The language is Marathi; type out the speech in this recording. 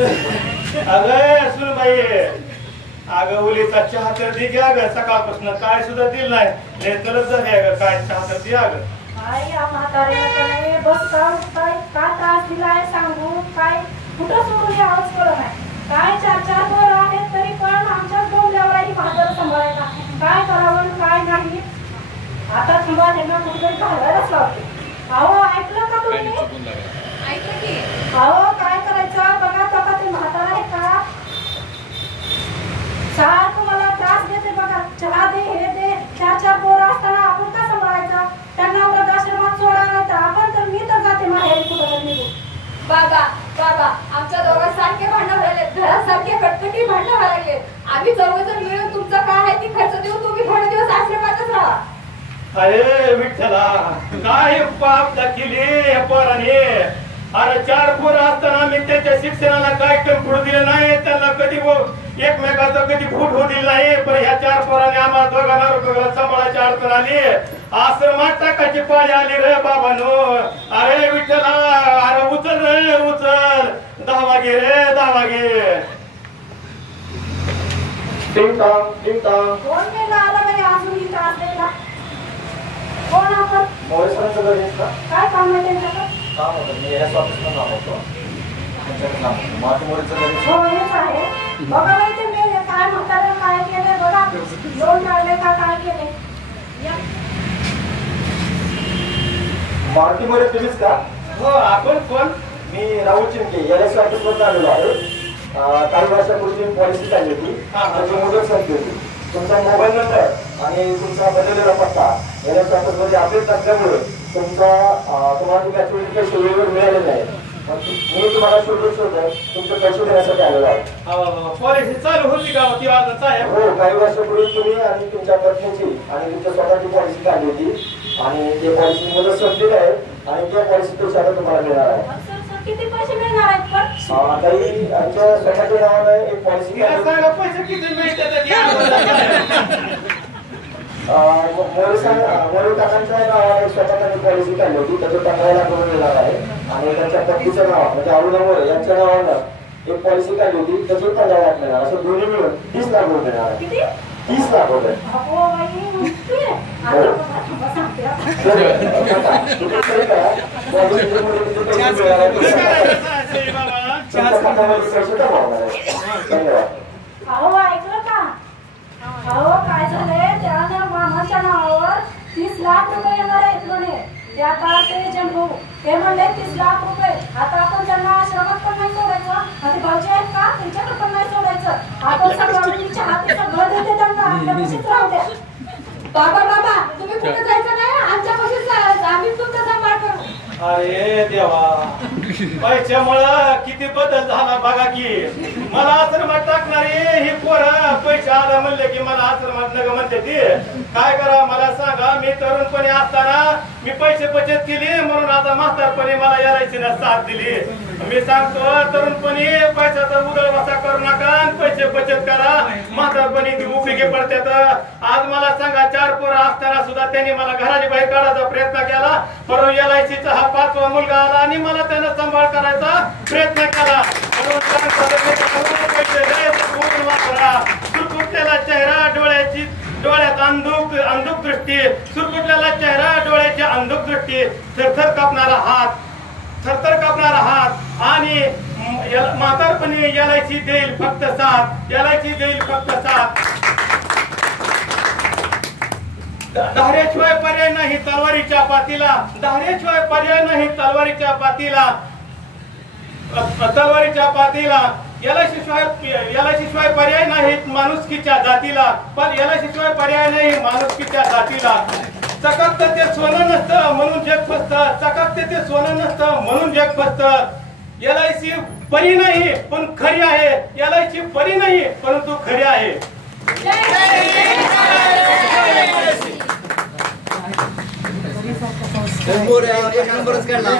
अगं सुन बाई, अगं उलीचा चहा तर दे घ्या ग, सकाळपासून काय सुद्धा दिलं नाही. लय तरच झाले ग, काय चहा तर दे ग. काय या म्हाताऱ्याला बस काय त्रास दिलाय सांगू, काय कुठं सोडून यावंच कळत नाही. काय 4-4 पोरं आहेत तरी पण आमच्या डोंबल्यावर आहे म्हातारं सांभाळायला. काय करावं काय नाही. आता थांबा, त्यांना कुठेतरी घालायलाच लावते. अहो ऐकलं का तुम्ही? ऐकलं की. अहो काय करायचं बघा, बघा ते म्हातारा आहे का सारखं मला त्रास देते बघा. चहा दे, हे दे. 4-4 पोरं असताना आपण का सांभाळायचं? त्यांना वृद्धाश्रमात सोडा नाही तर आपण तर मी तर जाते माहेरी कुठं निघून. बाबा बाबा, आमच्या दोघांत सारखे भांडण व्हायले, घरात सारखे कटकटी भांडण व्हायला लागले. आम्ही चौघजण मिळून तुमचं काय आहे ती खर्च देऊ, तुम्ही थोडे दिवस आश्रमातच राहा. अरे विठ्ठला, काय पाप दाखिले या पोराने. अरे 4 पोरं असताना मी त्याच्या शिक्षणाला काय कमी पडू दिलं नाही. त्यांना कधी एकमेकाचं कधी फूट होऊ दिली नाही. पण ह्या 4 पोराने आम्हाला दोघांना रुपयाला सांभाळायची अडचण आली. आश्रमात टाकायची पाळी आली रे बाबानो. अरे विठ्ठला, अरे उचल रे उचल. 10 वागे रे 10 वागे. टिंग टॉंग टिंग टॉंग. कोण गेला आला काही अजून इथं असलेला? कोण आपण? मोरेसरांचं घर आहे का? काय काम आहे त्यांच्याकडे? काम होतं, मी याच ऑफिसला काम होतो. त्यांच्याकडे काम होतं. माझं मोरेचं घर आहे. हो हेच आहे. बघा बाई ते मी काय म्हाताऱ्याला काय केलंय बघा. लोन काढले का काय केले? मारुती मोरे तुम्हीच का? हो, आपण कोण? मी राहुल चिमके याच ऑफिसमधून आलेलो आहे. काही वर्षापूर्वी मी पॉलिसी काढली होती. त्याची मुदत संपली होती. तुमचा मोबाईल नंबर आणि तुमचा बदललेला पत्ता याच ऑफिसमध्ये अपडेट नसल्यामुळे तुम्हाला ती मॅच्युरिटी काही वेळेवर मिळाले नाही. मी तुम्हाला शोधतोय तुमचे पैसे देण्यासाठी आलेलो आहे. पॉलिसी चालू होती का होती आज साहेब? हो, काही वर्षापूर्वी तुम्ही आणि तुमच्या पत्नीची आणि तुमच्या स्वतःची पॉलिसी काढली होती आणि ते पॉलिसी मुदत संपलेली आहे आणि त्या पॉलिसी पैसे आता तुम्हाला मिळणार आहे. किती पैसे मिळणार आहेत पण? काही आमच्या स्वतःच्या नावाने एक पॉलिसी पैसे किती मिळतात? मोरे काकांच्या नावाने स्वतःची पॉलिसी काढली होती. त्याचं 15 लाख रुपये मिळणार आहे आणि त्यांच्या पत्नीचं नाव म्हणजे अरुणा मोरे यांच्या नावानं एक पॉलिसी काढली होती. त्याचे 15 लाख मिळणार. असं दोन्ही मिळून 30 लाख रुपये मिळणार आहे. 30 लाख रुपये. हो बाई, अहो ऐकलं का? अहो काय झालंय, त्या मामाच्या नावावर 30 लाख रुपये येणार आहेत म्हणे. ते आता ते जन्म ते म्हणले 30 लाख रुपये. आता आपण त्यांना आश्रमात पण नाही सोडायचं. आता भाऊजी आहेत का, त्यांच्याकडे पण नाही सोडायचं. आपण सगळं हातीचं घर देते त्यांना, आपल्यापाशीच राहू द्या. बाबा बाबा, तुम्ही कुठे जायचं नाही, आमच्या पाशीच राहायचं. आम्ही तुमचा सांभाळ करू. अरे देवा, पैशामुळं किती बदल झाला बघा की. मला आश्रमात टाकणारी ही पोरं पैसे आला म्हणले की मला आश्रमात नग म्हणते ती. काय करा मला सांगा. मी तरुणपणी असताना मी पैसे बचत केली म्हणून आता म्हातारपणी मला LIC साथ दिली. मी सांगतो तरुणपणी पैशाचा उदळवासा करू नका, पैसे बचत करा. म्हातारपणी ती उपयोगी पडतात. आज मला सांगा 4 पोरं असताना सुद्धा त्यांनी मला घराच्या बाहेर काढायचा प्रयत्न केला. परंतु LICचा हा 5वा मुलगा आला आणि मला त्यानं सांभाळ करायचा प्रयत्न केला. सुरकुटलेला चेहरा, डोळ्यात अंधुक दृष्टी, सुरकुटलेला चेहरा, डोळ्याची अंधुक दृष्टी, थरथर कापणारा हात आणि म्हातारपणी LIC देईल फक्त साथ. LIC देईल फक्त साथ. धारेशिवाय पर्याय नाही तलवारीच्या पातीला. धारेशिवाय पर्याय नाही तलवारीच्या पातीला. LIC शिवाय पर्याय नाही माणुसकीच्या जातीला. पण LIC शिवाय पर्याय नाही माणुसकीच्या जातीला. चकाकत ते सोनं नसतं म्हणून जग फसतं. चकाकत ते सोनं नसतं म्हणून जग फसतं. LIC परी नाही पण खरी आहे. LIC परी नाही परंतु खरी आहे. एक नंबरच काढला.